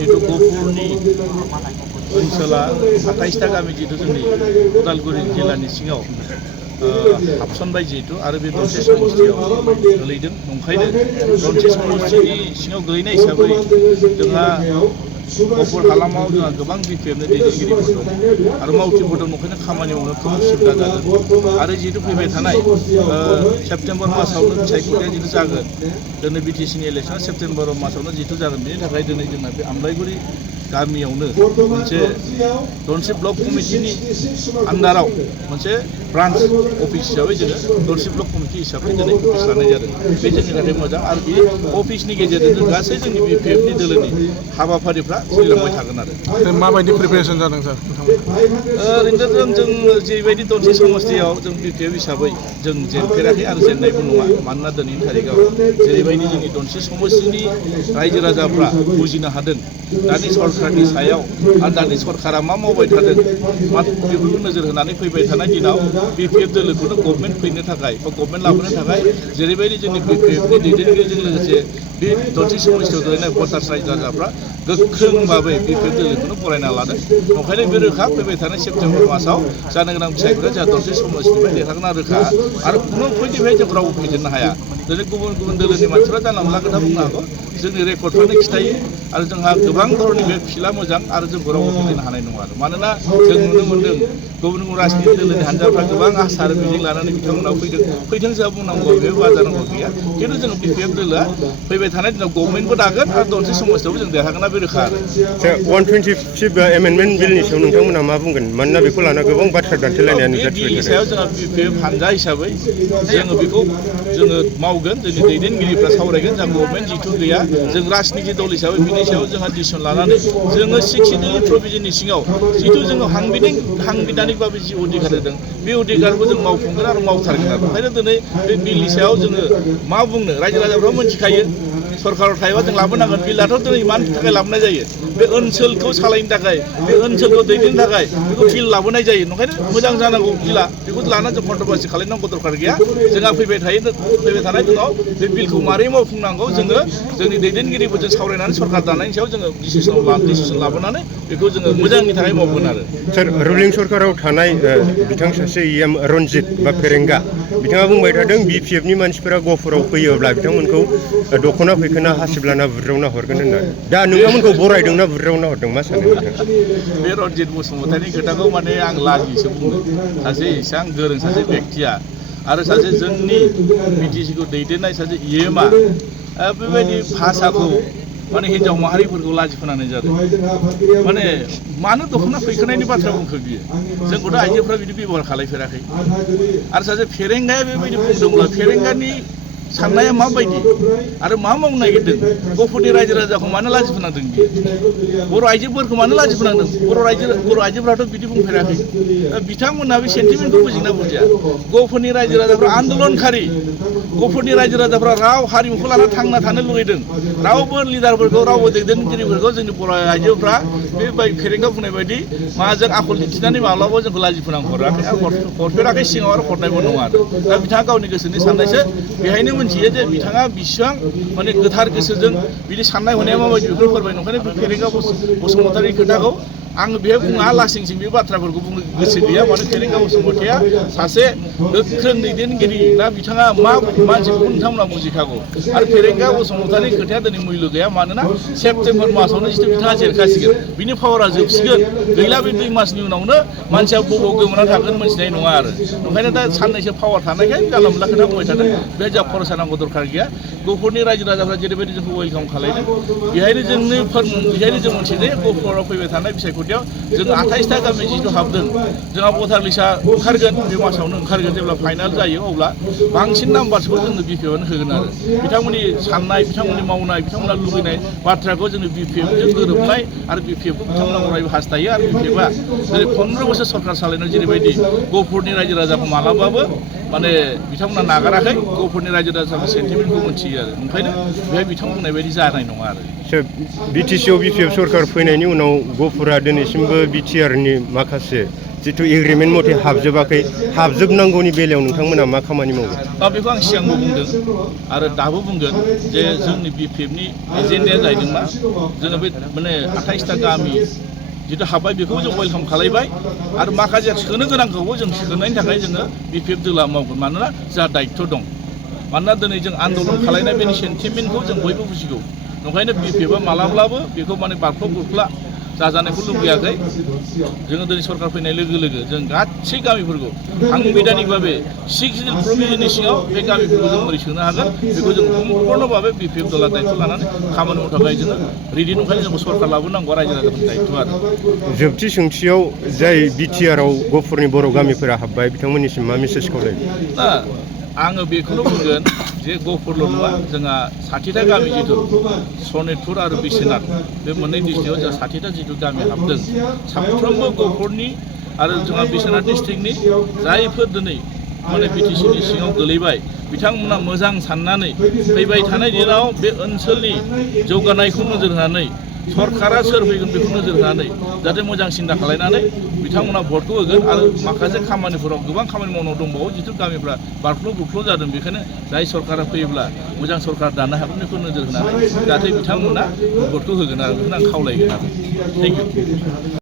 जितु गफुरनि ओनसोला 28टा गामि जितु जोंनि उदालगुरि जिल्लानि सिङाव हाबसनबाय जिहेतु आरो बे दनसे समस्थियाव गोलैदों ओंखायनो दनसे समस्थिनि सिङाव गोलैनाय हिसाबै जोंहा गफुर हालामाव जोंहा गोबां बिपिएफनि दैदेनगिरिफोर दं आरो मावथिफोर दं ओंखायनो खामानि मावनो खोब उसुबिदा जादों आरो जिहेतु फैबाय थानाय सेप्तेम्बर मासावनो बिसायख'थिया जितु जागोन दिनै बिटिसिनि इलेक्सना सेप्तेम्बर मासावनो जितु जागोन बेनि थाखाय दिनै जोंना बे आमलाइगुरि गामियावनो मोनसे दनसे ब्लक कमिटिनि आन्दाराव मोनसे ब्रान्च अफिस हिसाबै जोङो दनसे ब्लक कमिटि हिसाबै दिनै अफिस लानाय जादों बे जोंनि थाखाय मोजां आरो बे अफिसनि गेजेरजों गासै जोंनि बिपिएफनि दोलोनि हाबाफारिफ्रा सोलिलांबाय थागोन आरो माबायदि प्रिपेरेसन जादों सार ओरैनोथ' जों जेरैबायदि दनसे समस्थियाव जों बिपिएफ हिसाबै जों जेनफेराखै आरो जेननायबो नङा मानोना दिनैनि थारिखआव जेरैबायदि जोंनि दनसे समस्थिनि रायजो राजाफ्रा बुजिनो हादों दानि सरकारनि सायाव आरो दानि सरकारा मा मावबाय थादों बेफोरखौ नोजोर होनानै फैबाय थानाय दिनाव बिपिएफ दोलोखौनो गभर्नमेन्ट फैनो थाखाय बा गभर्नमेन्ट लाबोनो थाखाय जेरैबायदि जोंनि बिपिएफनि दैदेनगिरिजों लोगोसे बे दनसे समस्थियाव गोलैनाय भटार्स रायजो राजाफ्रा गोख्रों भाबै बिपिएफ दोलोखौनो बरायना लादों ओंखायनो बे रोखा फैबाय थानाय सेप्तेम्बर मासाव जानो गोनां बिसायख'थिया जोंहा दनसे समस्थिनिफ्राय देरहागोना रोखा आरो खुनु पइन्टनिफ्राय जों रावबो फेजेननो हाया दिनै गुबुन गुबुन दोलोनि मानसिफ्रा जानला मोनला खोथा बुंनो हागौ जोंनि रेकर्डफ्रानो खिथायो आरो जोंहा गोबां धरननि बे फिला मोजां आरो जोंखौ रावबो फेजेननो हानाय नङा आरो मानोना जों नुनो मोन्दों गुबुन गुबुन राजनिति दोलोनि हान्जाफ्रा गोबां आसा आरो मिजिं लानानै बिथांमोनाव फैदों जोंहा बुंनांगौ बेयाव बाजानांगौ गैया खिन्थु जों बिपिएफ दोलोआ फैबाय थानाय दिनाव गभर्नमेन्टबो दागोन आरो दनसे समस्थियावबो जों देरहागोना बे रोखा आरो 125 एमेन्डमेन्ट बिलनि सायाव नोंथांमोना मा बुंगोन मानोना बेखौ लाना गोबां बाथ्रा दान्थेलायनाया नुजाथिबाय बिलनि सायाव जोंहा बिपिएफ हानजा हिसाबै जोङो बेखौ जोङो मावगोन जोंनि दैदेनगिरिफ्रा सावरायगोन जोंहा गभर्नमेन्ट जिथु गैया जों राजनिति दल हिसाबै बिनि सायाव जोंहा डिसिसन लानानै जोङो 6 शिडिउल प्रभिजननि सिङाव जिथु जोङो हांबिधानिकभाबै जि अधिकार होदों बे अधिकारखौ जों मावफुंगोन आरो मावथारगोन आरो ओंखायनो दिनै बे बिलनि सायाव जोङो मा बुंनो रायजो राजाफ्रा मिथिखायो सरकाराव थायोबा जों लाबोनांगोन बिलाथ' दिनै मानि थाखाय लाबोनाय जायो बे ओनसोलखौ सालायनो थाखाय बे ओनसोलखौ दैदेननो थाखाय बेखौ बिल लाबोनाय जायो ओंखायनो मोजां जानांगौ बिला बेखौ लानानै जों कन्ट्रभार्सि खालामनांगौ दरकार गैया जोंहा फैबाय थानाय दिनाव बे बिलखौ मारै मावफुंनांगौ जोङो जोंनि दैदेनगिरिफोरजों सावरायनानै सरकार दानायनि सायाव जोङो डिसिसन लाबोनानै बेखौ जोङो मोजांनि थाखाय मावगोन आरो सार रुलिं सरकाराव थानाय बिथां सासे रन्जित बा फेरेंगा बिथाङा बुंबाय थादों बिपिएफनि मानसिफोरा गफुराव फैयोब्ला बिथांमोनखौ दख'ना फैखोना हासिब लाना बुज्रावना हरगोन होनना दा नोंथांमोनखौ बरायदोंना बुज्रावना हरदों मा सानो नोंथाङा बे रन्जित बसुमतारिनि खोथाखौ माने आं लाजियोसो बुंनो सासे इसेबां गोरों सासे बेक्तिया आरो सासे जोंनि बिटिसिखौ दैदेननाय सासे इएमआ बेबायदि भाषाखौ माने हिन्जाव माहारिफोरखौ लाजि फोनांनाय जादों माने मानो दख'ना फैखोनायनि बाथ्रा बुंखो बियो जोंखौथ' आइजोफ्रा बिदि बेब'हार खालायफेराखै आरो सासे फेरेंगाया बेबायदि बुंदोंब्ला फेरेंगानि साननाया माबायदि आरो मा मावनो नागिरदों गफुरनि रायजो राजाखौ मानो लाजि फोनांदों बियो बर' आइजोफोरखौ मानो लाजि फोनांदों बर' आइजोफ्राथ' बिदि बुंफेराखै बिथांमोनहा बे सेन्टिमेन्टखौ बुजिना बुजिया गफुरनि रायजो राजाफ्रा आन्दलनखारि गफुरनि रायजो राजाफ्रा राव हारिमुखौ लाना थांना थानो लुगैदों रावबो लिडारफोरखौ रावबो दैदेनगिरिफोरखौ जोंनि बर' आइजोफ्रा बे फेरेंगा बुंनाय बायदि माजों आखल दिन्थिनानै माब्लाबा जोंखौ लाजि फोनां हराखै आरो हरफेराखै सिगाङाव आरो हरनायबो नङा आरो दा बिथाङा गावनि गोसोनि साननायसो बेहायनो मोनथियो जे बिथाङा बेसेबां माने गोथार गोसोजों बिदि साननाय हनाया माबायदि बेखौ फोरमायनो ओंखायनो बे फेरेंगा बसुमतारिनि खोथाखौ आं बेहाय बुङा लासिं बे बाथ्राफोरखौ बुंनो गोसो गैया मानो फेरेंगा बसुमतारिया सासे गोख्रों दैदेनगिरि ना बिथाङा मा मानसिखौ नोंथांमोना बुजिखागौ आरो फेरेंगा बसुमतारिनि खोथाया दिनै मुल्य गैया मानोना सेप्तेम्बर मासावनो जिथु बिथाङा जेरखासिगोन बिनि पावारा जोबसिगोन गैला बे 2 मासनि उनावनो मानसिया बबाव गोमोना थागोन मोनथिनाय नङा आरो ओंखायनो दा साननैसो पावार थानायखाय जानला मोनला खोथा बुंबाय थादों बे जा खरसा नांगौ दरकार गैया गफुरनि रायजो राजाफ्रा जेरैबायदि जोंखौ वेलकाम खालायदों बेहायनो जों मोनथियो जे गफुराव फैबाय थानाय बिसायख'थियाव जों 28टा गामि जिथु हाबदों जोंहा भटार लिस्टआ ओंखारगोन बे मासावनो ओंखारगोन जेब्ला फाइनाल जायो अब्ला बांसिन नाम्बारसखौ जोंनो बिपिएफआनो होगोन आरो बिथांमोननि साननाय बिथांमोननि मावनाय बिथांमोना लुबैनाय बाथ्राखौ जोंनो बिपिएफजों गोरोबनाय आरो बिपिएफखौ बिथांमोना अरायबो हास्थायो आरो बिपिएफआ जेरै 15 बोसोर सरकार सालायनायाव जेरैबायदि गफुरनि रायजो राजाखौ मालाबाबो माने बिथांमोना नागाराखै गफुरनि रायजो राजाखौ सेन्टिमेन्टखौ मोनथियो आरो ओंखायनो बेहाय बिथां बुंनाय बायदि जानाय नङा आरो बिटिसिआव बिपिएफ सरकार फैनायनि उनाव गफुरा दिनैसिमबो बिटिआरनि माखासे जिथु एग्रिमेन्ट मथे हाबजोबाखै हाबजोबनांगौनि बेलायाव नोंथांमोना मा खामानि मावो? बेखौ आं सिगांबो बुंदों आरो दाबो बुंगोन जे जोंनि BPF-नि एजेन्डाया जाहैदों मा जोङो बे माने 28टा गामि जितु हाब्बाय बेखौ जों वेलकाम खालायबाय आरो माखासे सोनो गोनांखौबो जों सोनायनि थाखाय जोङो BPF दोला मावगोन मानोना जोंहा दायित्व दं मानोना दिनै जों आन्दलन खालायनाय बेनि सेन्टिमेन्टखौ जों बयबो बुजिगौ ओंखायनो BPF-आ मालाब्लाबो बेखौ माने बारख्ल बुरख्ला जाजानायखौ लुबैयाखै जोङो दिनै सरकार फैनाय लोगो लोगो जों गासै गामिफोरखौ साংবিधानिक भावे 6 प्रभिजननि सिङाव बे गामिफोरखौ जों बोरै सोनो हागोन बेखौ जों सम्पूर्ण भावे BPF दला दायित्व लानानै खामानि मावनो थाखाय जोङो रेडि दंखायो जों सरकार लाबोनांगौ रायजो राजाफोरनि दायित्व आरो जोबथि सोंथियाव जाय BTR-आव गहपुरनि बर' गामिफोरा हाब्बाय बिथांमोननिसिम मा मेसेज खावलायो? आङो बेखौनो बुंगोन जे गहपुरल' नङा जोंहा 60टा गामि जिथु सनितपुर आरो बिश्वनाथ बे मोननै डिस्ट्रिक्टआव जोंहा 60टा जिथु गामि हाबदों साफ्रोमबो गहपुरनि आरो जोंहा बिश्वनाथ डिस्ट्रिक्टनि जायफोर दिनै माने BTC-नि सिङाव गोलैबाय बिथांमोना मोजां साननानै फैबाय थानाय दिनाव बे ओनसोलनि जौगानायखौ नोजोर होनानै सरकारा सोर फैगोन बेखौ नोजोर होनानै जाहाथे मोजां सिन्था खालायनानै बिथांमोना भटखौ होगोन आरो माखासे खामानिफोराव गोबां खामानि मावनांगौ दंबावो जिथु गामिफ्रा बारख्ल बुरख्ल जादों बेखायनो जाय सरकारा फैयोब्ला मोजां सरकार दानो हागोन बेखौ नोजोर होनानै जाहाथे बिथांमोना भटखौ होगोन आरो बेखौनो आं खावलायगोन आरो थेंक इउ